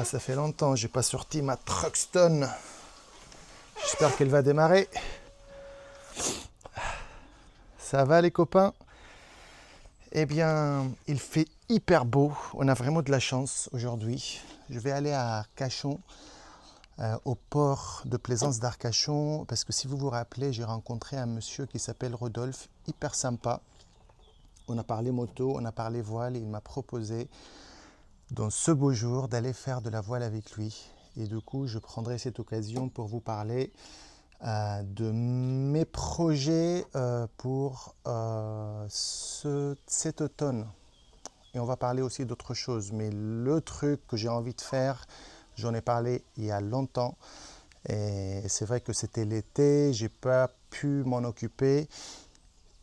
Ah, ça fait longtemps, j'ai pas sorti ma Truckstone. J'espère qu'elle va démarrer. Ça va les copains? Eh bien, il fait hyper beau. On a vraiment de la chance aujourd'hui. Je vais aller à Arcachon, au port de plaisance d'Arcachon, parce que si vous vous rappelez, j'ai rencontré un monsieur qui s'appelle Rodolphe, hyper sympa. On a parlé moto, on a parlé voile et il m'a proposé dans ce beau jour d'aller faire de la voile avec lui. Et du coup, je prendrai cette occasion pour vous parler de mes projets pour cet automne. Et on va parler aussi d'autre chose. Mais le truc que j'ai envie de faire, j'en ai parlé il y a longtemps. Et c'est vrai que c'était l'été, j'ai pas pu m'en occuper.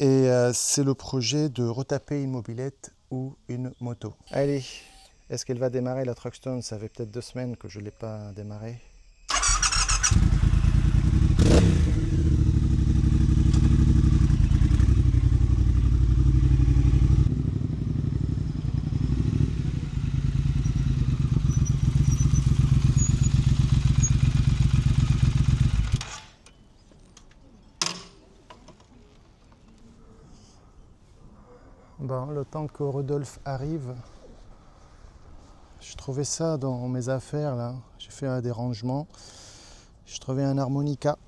Et c'est le projet de retaper une mobilette ou une moto. Allez, est-ce qu'elle va démarrer la Truckstone? Ça fait peut-être 2 semaines que je ne l'ai pas démarrée. Bon, le temps que Rodolphe arrive, je trouvais ça dans mes affaires là. J'ai fait des rangements. Je trouvais un harmonica.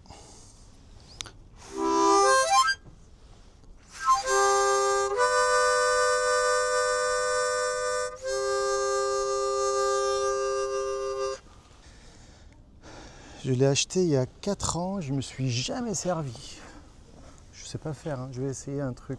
Je l'ai acheté il y a 4 ans, je me suis jamais servi. Je sais pas faire, hein. Je vais essayer un truc.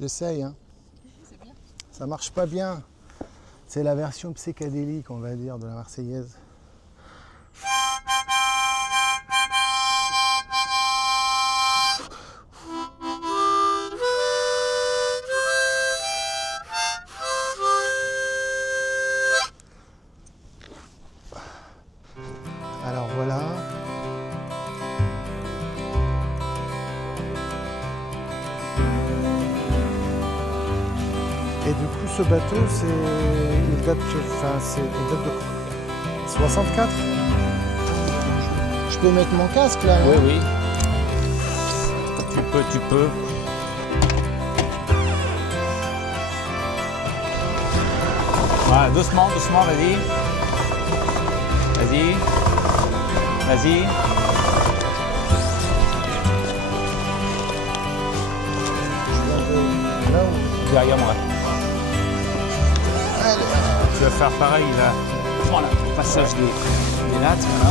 J'essaye, hein. Ça marche pas bien. C'est la version psychédélique, on va dire, de la Marseillaise. Alors voilà. Et du coup, ce bateau, il date de 64. Je peux mettre mon casque là? Oui, hein? oui. Tu peux. Voilà, doucement, doucement, vas-y. Vas-y. Vas-y. Là où... Derrière moi. Allez. Tu vas faire pareil là. Voilà, passage des lattes, voilà.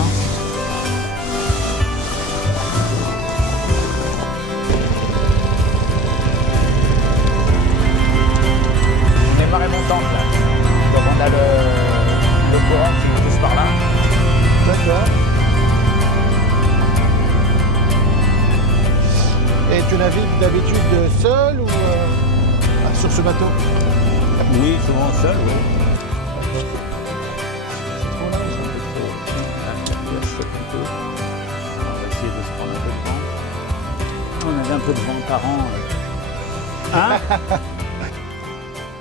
On est marée montante là. Donc on a le courant qui pousse par là. D'accord. Et tu navigues d'habitude seul ou sur ce bateau? Oui, souvent seul, oui. C'est trop large. On va essayer de se prendre un peu de vent. On avait un peu de vent par an. Hein?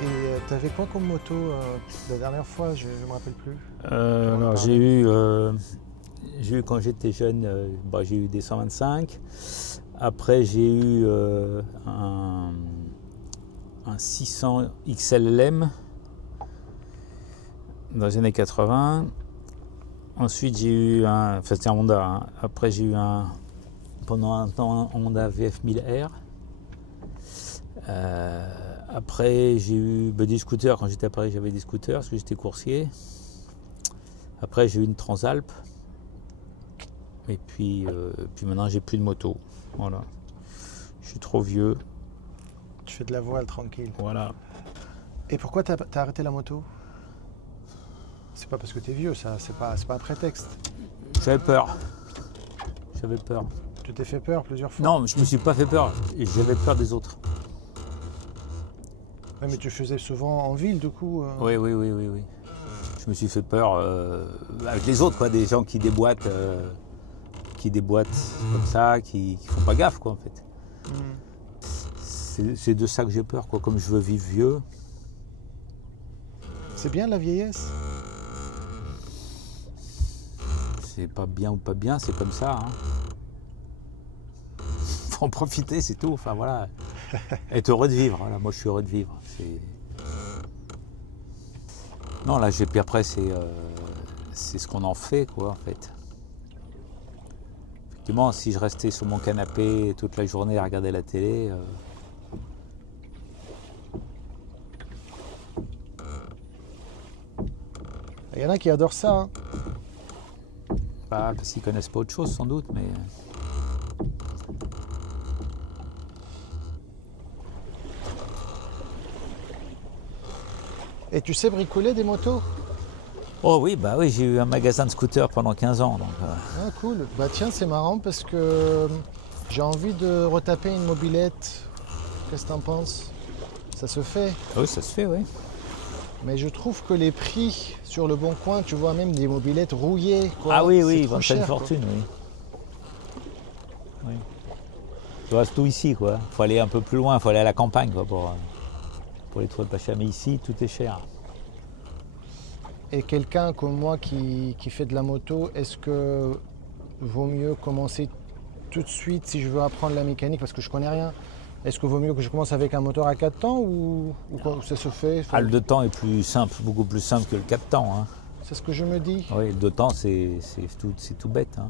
Et t'avais quoi comme moto la dernière fois? Je ne me rappelle plus. Alors j'ai eu quand j'étais jeune, j'ai eu des 125. Après j'ai eu un 600 XLM dans les années 80. Ensuite j'ai eu enfin c'était un Honda. Hein. Après j'ai eu pendant un temps un Honda VF 1000R. Après j'ai eu des scooters. Quand j'étais à Paris j'avais des scooters parce que j'étais coursier. Après j'ai eu une Transalp. Et puis maintenant j'ai plus de moto. Voilà. Je suis trop vieux. Tu fais de la voile tranquille. Voilà. Et pourquoi t'as arrêté la moto? C'est pas parce que t'es vieux, ça, c'est pas un prétexte. J'avais peur. J'avais peur. Tu t'es fait peur plusieurs fois? Non, je me suis pas fait peur. J'avais peur des autres. Ouais, mais tu faisais souvent en ville, du coup. Oui. Je me suis fait peur avec les autres, quoi, des gens qui déboîtent comme ça, qui font pas gaffe, quoi, en fait. C'est de ça que j'ai peur, quoi. Comme je veux vivre vieux. C'est bien la vieillesse? C'est pas bien ou pas bien, c'est comme ça. Hein. Faut en profiter, c'est tout. Enfin voilà. Être heureux de vivre. Voilà, moi je suis heureux de vivre. Non, là, puis après, c'est ce qu'on en fait, quoi, en fait. Effectivement, si je restais sur mon canapé toute la journée à regarder la télé. Il y en a qui adorent ça. Hein. Pas parce qu'ils connaissent pas autre chose, sans doute, mais. Et tu sais bricoler des motos? Oh oui, bah oui, j'ai eu un magasin de scooters pendant 15 ans. Donc, Ah cool. Bah tiens, c'est marrant parce que j'ai envie de retaper une mobilette. Qu'est-ce que t'en penses? Ça se fait. Oui, ça se fait, oui. Mais je trouve que les prix sur le Bon Coin, tu vois même des mobilettes rouillées. Quoi. Ah oui, c'est ils trop vendent ça une cher, fortune, oui. Tu vois, c'est tout ici, quoi. Il faut aller un peu plus loin, il faut aller à la campagne, quoi, pour les trouver pas chers. Mais ici, tout est cher. Et quelqu'un comme moi qui fait de la moto, est-ce que vaut mieux commencer tout de suite si je veux apprendre la mécanique parce que je connais rien? Est-ce que vaut mieux que je commence avec un moteur à 4 temps ou ça se fait? Ah, le 2 temps est plus simple, beaucoup plus simple que le 4 temps. Hein. C'est ce que je me dis. Oui, le 2 temps, c'est tout bête. Hein.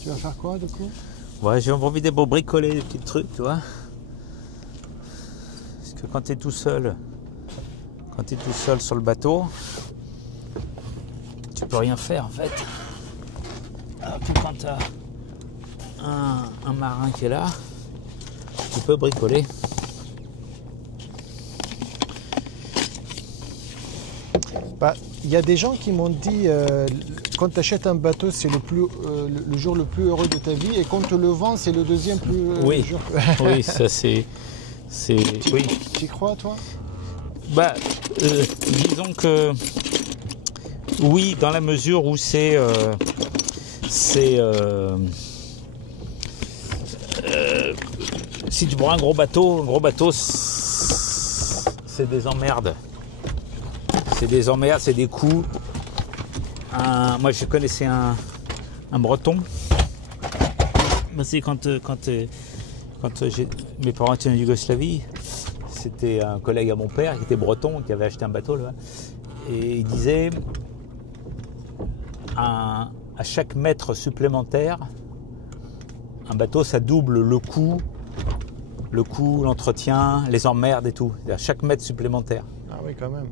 Tu vas faire quoi du coup? Ouais, j'ai profité pour bricoler des petits trucs, tu vois. Parce que quand tu es tout seul sur le bateau, tu peux rien faire en fait. Alors que quand tu as un marin qui est là, tu peux bricoler. Bah, y a des gens qui m'ont dit quand tu achètes un bateau, c'est le jour le plus heureux de ta vie et quand tu le vends, c'est le deuxième plus oui. jour. Oui, ça c'est oui. Tu y crois toi? Bah, disons que oui, dans la mesure où si tu prends un gros bateau, c'est des emmerdes. C'est des emmerdes, c'est des coups. Moi, je connaissais un Breton. C'est quand mes parents étaient en Yougoslavie, c'était un collègue à mon père qui était breton, qui avait acheté un bateau là. Et il disait à chaque mètre supplémentaire, un bateau, ça double le coût, l'entretien, les emmerdes et tout. À chaque mètre supplémentaire. Ah oui, quand même.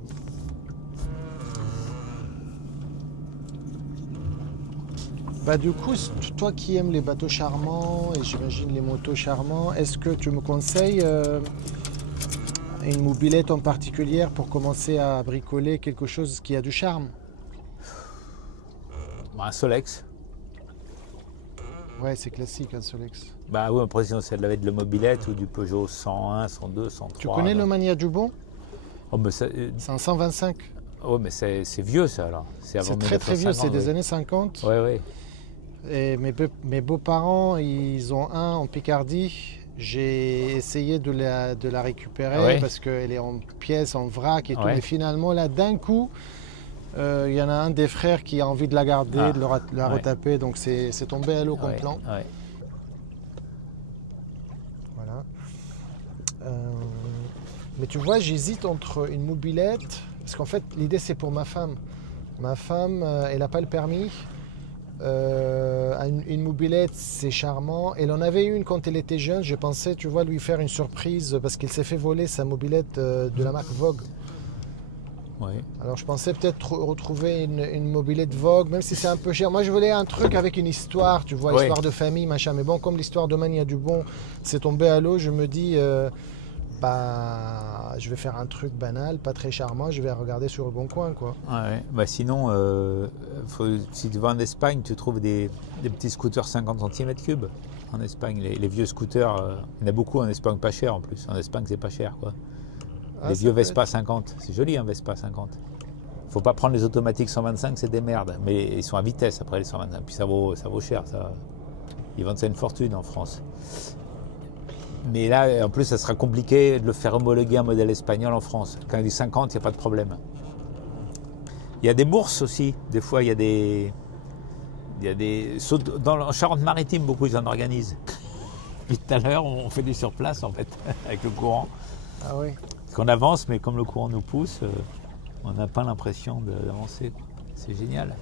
Bah du coup, toi qui aimes les bateaux charmants et j'imagine les motos charmants, est-ce que tu me conseilles une mobilette en particulier pour commencer à bricoler quelque chose qui a du charme? Un Solex. Ouais, c'est classique un Solex. Bah oui, après sinon c'est de la mobilette ou du Peugeot 101, 102, 103. Tu connais le Mania Dubon? Oh, mais c'est un 125. Oh, mais c'est vieux ça alors. C'est très très vieux, c'est des années 50. Ouais, ouais. Et mes beaux-parents, ils ont un en Picardie. J'ai essayé de la récupérer parce qu'elle est en pièces, en vrac et tout. Mais finalement, là, d'un coup, il y en a un des frères qui a envie de la garder, de la retaper. Donc c'est tombé à l'eau complet. Ouais. Voilà. Mais tu vois, j'hésite entre une mobilette. Parce qu'en fait, l'idée, c'est pour ma femme. Ma femme, elle n'a pas le permis. Une mobilette, c'est charmant. Elle en avait une quand elle était jeune. Je pensais, tu vois, lui faire une surprise parce qu'il s'est fait voler sa mobilette de la marque Vogue. Ouais. Alors je pensais peut-être retrouver une mobilette Vogue, même si c'est un peu cher. Moi je voulais un truc avec une histoire, tu vois, histoire de famille, machin. Mais bon, comme l'histoire de Mania Dubon s'est tombée à l'eau, je me dis, bah, je vais faire un truc banal, pas très charmant, je vais regarder sur le bon coin, quoi. Ouais. Bah sinon, si tu vas en Espagne, tu trouves des petits scooters 50 cm3 en Espagne. Les vieux scooters, il y en a beaucoup en Espagne, pas cher en plus. En Espagne, c'est pas cher, quoi. Les vieux Vespa 50, c'est joli, un Vespa 50. Faut pas prendre les automatiques 125, c'est des merdes. Mais ils sont à vitesse après les 125. Puis ça vaut cher, ça. Ils vendent ça une fortune en France. Mais là, en plus, ça sera compliqué de le faire homologuer un modèle espagnol en France. Quand il y a du 50, il n'y a pas de problème. Il y a des bourses aussi. Des fois, il y a des... En Charente-Maritime, beaucoup, ils en organisent. Puis tout à l'heure, on fait du surplace, en fait, avec le courant. Ah oui. Qu'on avance, mais comme le courant nous pousse, on n'a pas l'impression d'avancer. C'est génial.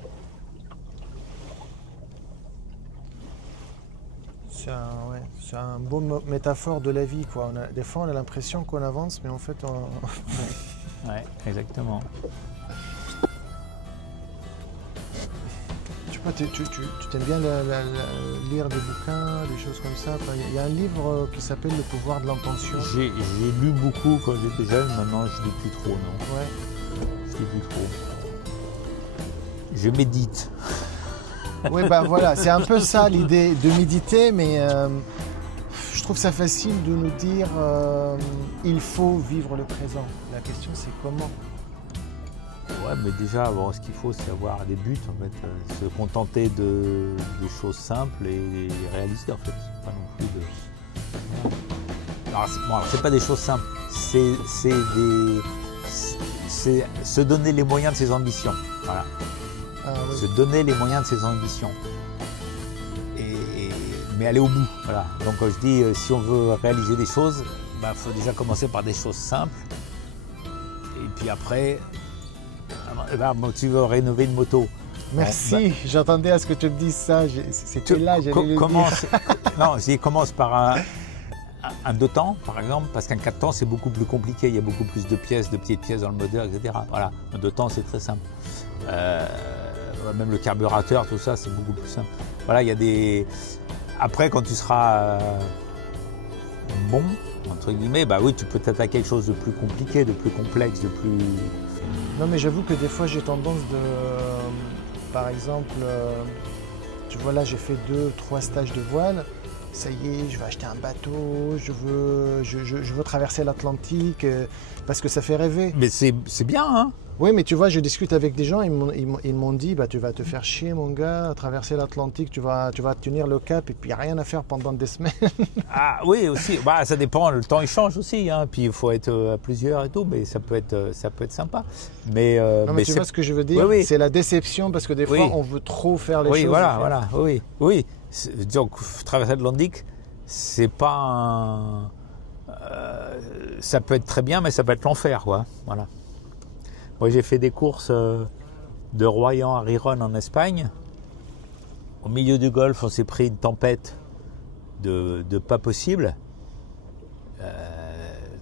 C'est un beau métaphore de la vie, quoi. Des fois, on a l'impression qu'on avance, mais en fait, Ouais, exactement. Tu t'aimes bien lire des bouquins, des choses comme ça. Il y a un livre qui s'appelle Le pouvoir de l'intention. J'ai lu beaucoup quand j'étais jeune, maintenant je ne lis plus trop, non. Ouais. Je lis plus trop. Je médite. Oui, bah voilà, c'est un peu ça l'idée de méditer, mais je trouve ça facile de nous dire il faut vivre le présent. La question, c'est comment. Ouais, mais déjà, bon, ce qu'il faut, c'est avoir des buts, en fait. Se contenter de choses simples et réalistes, en fait. Pas non plus de... Alors, c'est pas des choses simples. C'est se donner les moyens de ses ambitions. Voilà. Ah, oui. Se donner les moyens de ses ambitions. Mais aller au bout. Voilà. Donc, quand je dis, si on veut réaliser des choses, bah, faut déjà commencer par des choses simples. Et puis après... tu veux rénover une moto. Merci, j'attendais à ce que tu me dises ça. C'était là, j'allais le dire. Non, commence par un 2 temps, par exemple, parce qu'un 4 temps, c'est beaucoup plus compliqué. Il y a beaucoup plus de pièces, de petites pièces dans le moteur, etc. Voilà, un 2 temps, c'est très simple. Même le carburateur, tout ça, c'est beaucoup plus simple. Voilà, il y a des... Après, quand tu seras bon, entre guillemets, bah oui, tu peux t'attaquer à quelque chose de plus compliqué, de plus complexe, de plus... Non, mais j'avoue que des fois j'ai tendance de, par exemple, tu vois là j'ai fait 2-3 stages de voile, ça y est, je vais acheter un bateau, je veux traverser l'Atlantique, parce que ça fait rêver. Mais c'est bien, hein. Oui, mais tu vois, je discute avec des gens, ils m'ont dit, bah, tu vas te faire chier mon gars, à traverser l'Atlantique, tu vas tenir le cap et puis il n'y a rien à faire pendant des semaines. Ah oui, aussi, bah, ça dépend, le temps il change aussi, hein. Puis il faut être à plusieurs et tout, mais ça peut être sympa. Mais, non, mais tu vois ce que je veux dire, oui. C'est la déception parce que des fois on veut trop faire les choses. Voilà, oui. Donc traverser l'Atlantique, c'est pas un... ça peut être très bien, mais ça peut être l'enfer, quoi, voilà. Moi, j'ai fait des courses de Royan à Riron en Espagne. Au milieu du Golfe, on s'est pris une tempête de pas possible.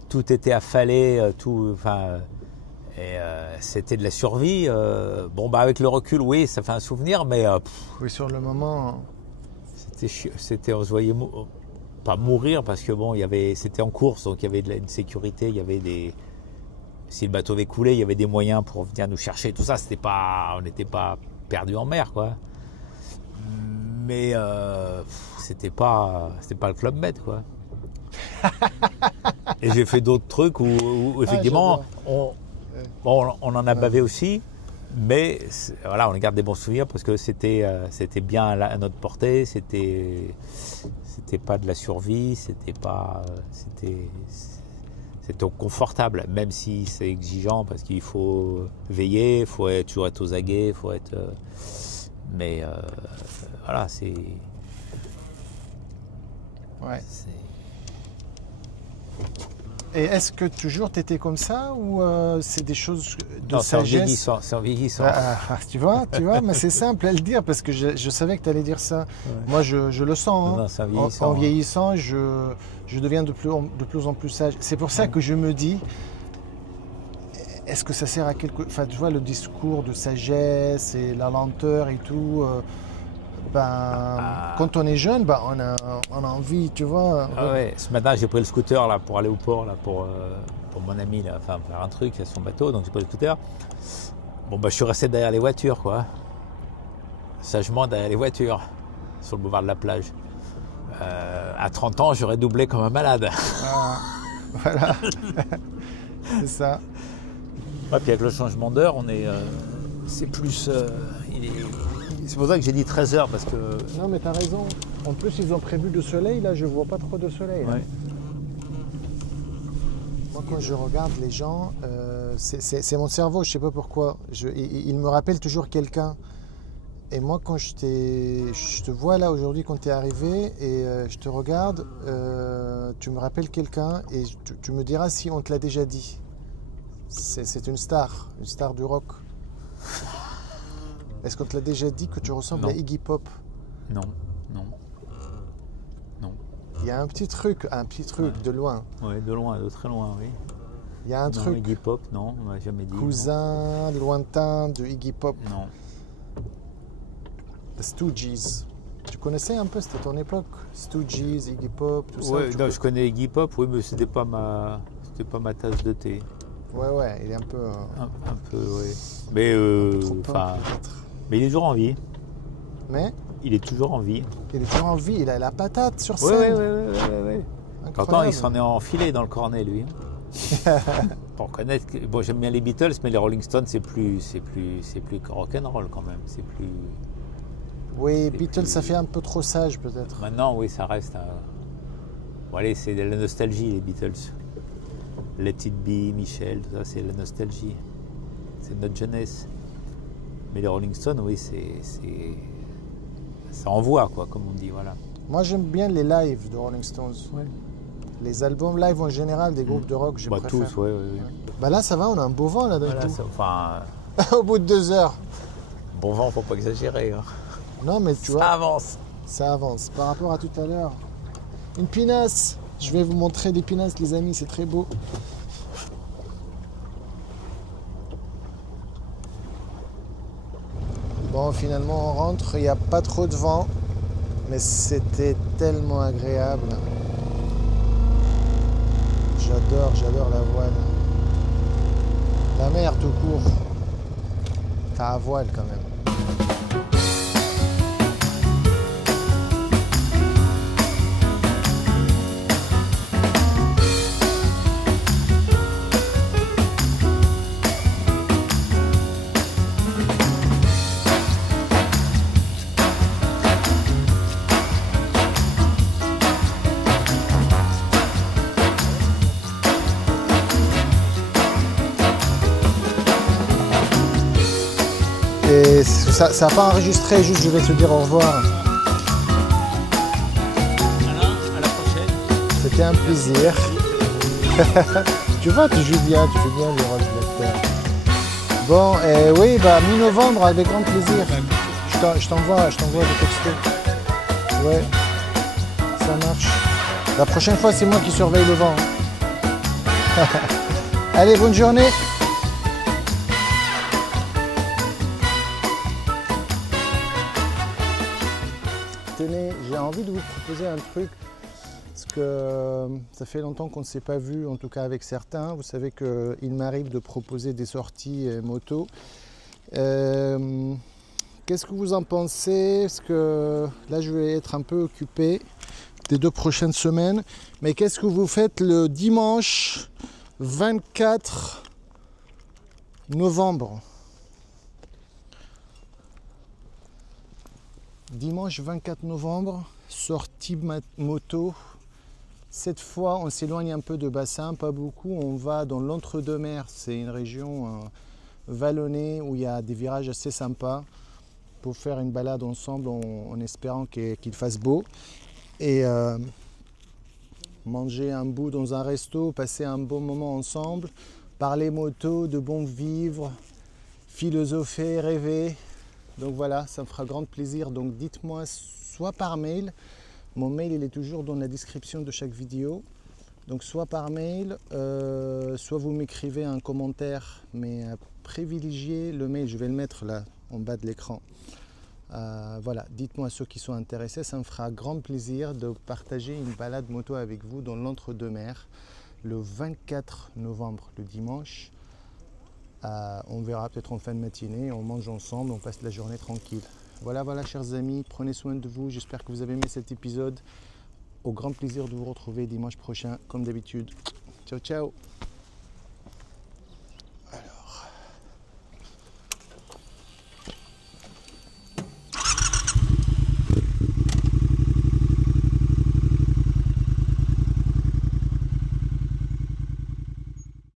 Tout était affalé, c'était de la survie. Bon, bah avec le recul, oui, ça fait un souvenir, mais oui, sur le moment, c'était on se voyait pas mourir parce que bon, c'était en course, donc il y avait une sécurité, il y avait des... Si le bateau avait coulé, il y avait des moyens pour venir nous chercher. Tout ça, on n'était pas perdus en mer, quoi. Mais c'était pas le Club Med, quoi. Et j'ai fait d'autres trucs où effectivement, on en a bavé aussi. Mais voilà, on garde des bons souvenirs parce que c'était bien à notre portée. C'était pas de la survie. C'était confortable, même si c'est exigeant parce qu'il faut veiller, il faut toujours être aux aguets, il faut être... mais voilà, c'est... Ouais. Et est-ce que toujours tu étais comme ça ou c'est des choses de sagesse? C'est en vieillissant. Tu vois, mais c'est simple à le dire parce que je savais que tu allais dire ça. Ouais. Moi, je le sens. Non, en vieillissant, je deviens de plus en plus sage. C'est pour ça que je me dis, est-ce que ça sert à quelque... Enfin, tu vois, le discours de sagesse et la lenteur et tout, Quand on est jeune, on a envie, tu vois. Ah ouais. Ce matin, j'ai pris le scooter là, pour aller au port, là, pour mon ami, là, enfin, faire un truc à son bateau, donc j'ai pris le scooter. Bon, bah, je suis resté derrière les voitures, quoi. Sagement derrière les voitures, sur le boulevard de la plage. À 30 ans, j'aurais doublé comme un malade. Voilà, c'est ça. Ouais, puis avec le changement d'heure, c'est plus... C'est pour ça que j'ai dit 13 heures, parce que... Non, mais t'as raison. En plus, ils ont prévu du soleil, là, je vois pas trop de soleil. Ouais. Moi, quand je regarde les gens, c'est mon cerveau, je sais pas pourquoi. Il me rappelle toujours quelqu'un. Et moi, quand je te vois là aujourd'hui, quand tu es arrivé, et je te regarde, tu me rappelles quelqu'un, et tu me diras si on te l'a déjà dit. C'est une star du rock. Est-ce qu'on te l'a déjà dit que tu ressembles à Iggy Pop? Non. Il y a un petit truc de loin. Oui, de loin, de très loin, oui. Il y a un truc. Iggy Pop, non, on m'a jamais dit. Cousin lointain de Iggy Pop. Non. The Stooges. Tu connaissais un peu, c'était ton époque? Stooges, Iggy Pop, tout ça. Ouais, non, je connais Iggy Pop, oui, mais c'était pas ma tasse de thé. Ouais, il est un peu. Un peu, oui. Mais mais il est toujours en vie. Mais il est toujours en vie. Il est toujours en vie, il a la patate sur scène. Oui. Pourtant, il s'en est enfilé dans le cornet, lui. Pour connaître, bon, j'aime bien les Beatles, mais les Rolling Stones, c'est plus rock'n'roll quand même. C'est plus. Oui, Beatles, ça fait un peu trop sage peut-être. Maintenant, oui, ça reste. Bon, allez, c'est de la nostalgie, les Beatles. Let It Be, Michel, tout ça, c'est la nostalgie. C'est notre jeunesse. Mais les Rolling Stones, oui, ça envoie, quoi, comme on dit, voilà. Moi, j'aime bien les lives de Rolling Stones. Ouais. Les albums live en général des groupes de rock, je préfère. Tous, oui. Bah là, ça va, on a un beau vent là d'un coup. Enfin, au bout de 2 heures. Bon vent, faut pas exagérer. Hein. Non, mais tu vois. Ça avance. Ça avance. Par rapport à tout à l'heure. Une pinasse. Je vais vous montrer des pinasses, les amis, c'est très beau. Bon, finalement, on rentre. Il n'y a pas trop de vent. Mais c'était tellement agréable. J'adore la voile. La mer tout court. T'as à voile quand même. Et ça n'a pas enregistré, juste je vais te dire au revoir. À la prochaine. C'était un plaisir. Tu vois, tu joues bien le rôle de l'acteur. Bon, oui, bah mi-novembre avec grand plaisir. Je t'envoie des textos. Ouais, ça marche. La prochaine fois, c'est moi qui surveille le vent. Allez, bonne journée. Tenez, j'ai envie de vous proposer un truc, parce que ça fait longtemps qu'on ne s'est pas vu, en tout cas avec certains. Vous savez qu'il m'arrive de proposer des sorties moto. Qu'est-ce que vous en pensez? Parce que là, je vais être un peu occupé des 2 prochaines semaines. Mais qu'est-ce que vous faites le dimanche 24 novembre? Dimanche 24 novembre, sortie moto. Cette fois, on s'éloigne un peu de Bassin, pas beaucoup. On va dans l'entre-deux-mers. C'est une région vallonnée où il y a des virages assez sympas pour faire une balade ensemble en espérant qu'il fasse beau. Et manger un bout dans un resto, passer un bon moment ensemble, parler moto, de bon vivre, philosopher, rêver. Donc voilà, ça me fera grand plaisir. Donc dites-moi soit par mail, mon mail il est toujours dans la description de chaque vidéo. Donc soit par mail, soit vous m'écrivez un commentaire, mais privilégiez le mail, je vais le mettre là en bas de l'écran. Voilà, dites-moi ceux qui sont intéressés, ça me fera grand plaisir de partager une balade moto avec vous dans l'entre-deux-mers le 24 novembre, le dimanche. On verra peut-être en fin de matinée, on mange ensemble, on passe la journée tranquille. Voilà, chers amis, prenez soin de vous, j'espère que vous avez aimé cet épisode. Au grand plaisir de vous retrouver dimanche prochain, comme d'habitude. Ciao, ciao!